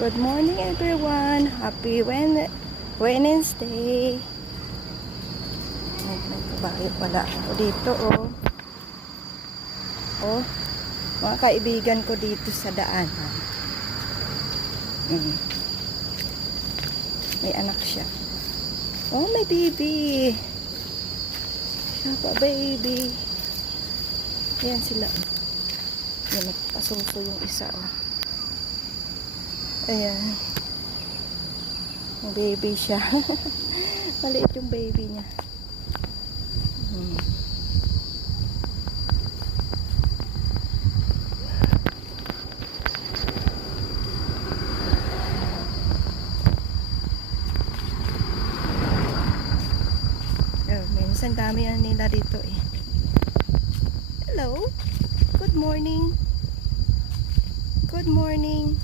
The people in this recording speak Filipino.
Good morning everyone. Happy Wednesday. May kabayo pala ako dito oh. Oh, mga kaibigan ko dito sa daanan. May anak siya. Oh, may baby. Siya pa baby. Ayan sila. Yan, nagpasuso yung isa oh. Ayan. May baby siya. Maliit yung baby niya. Minsan dami yan nila dito eh. Hello. Good morning. Good morning.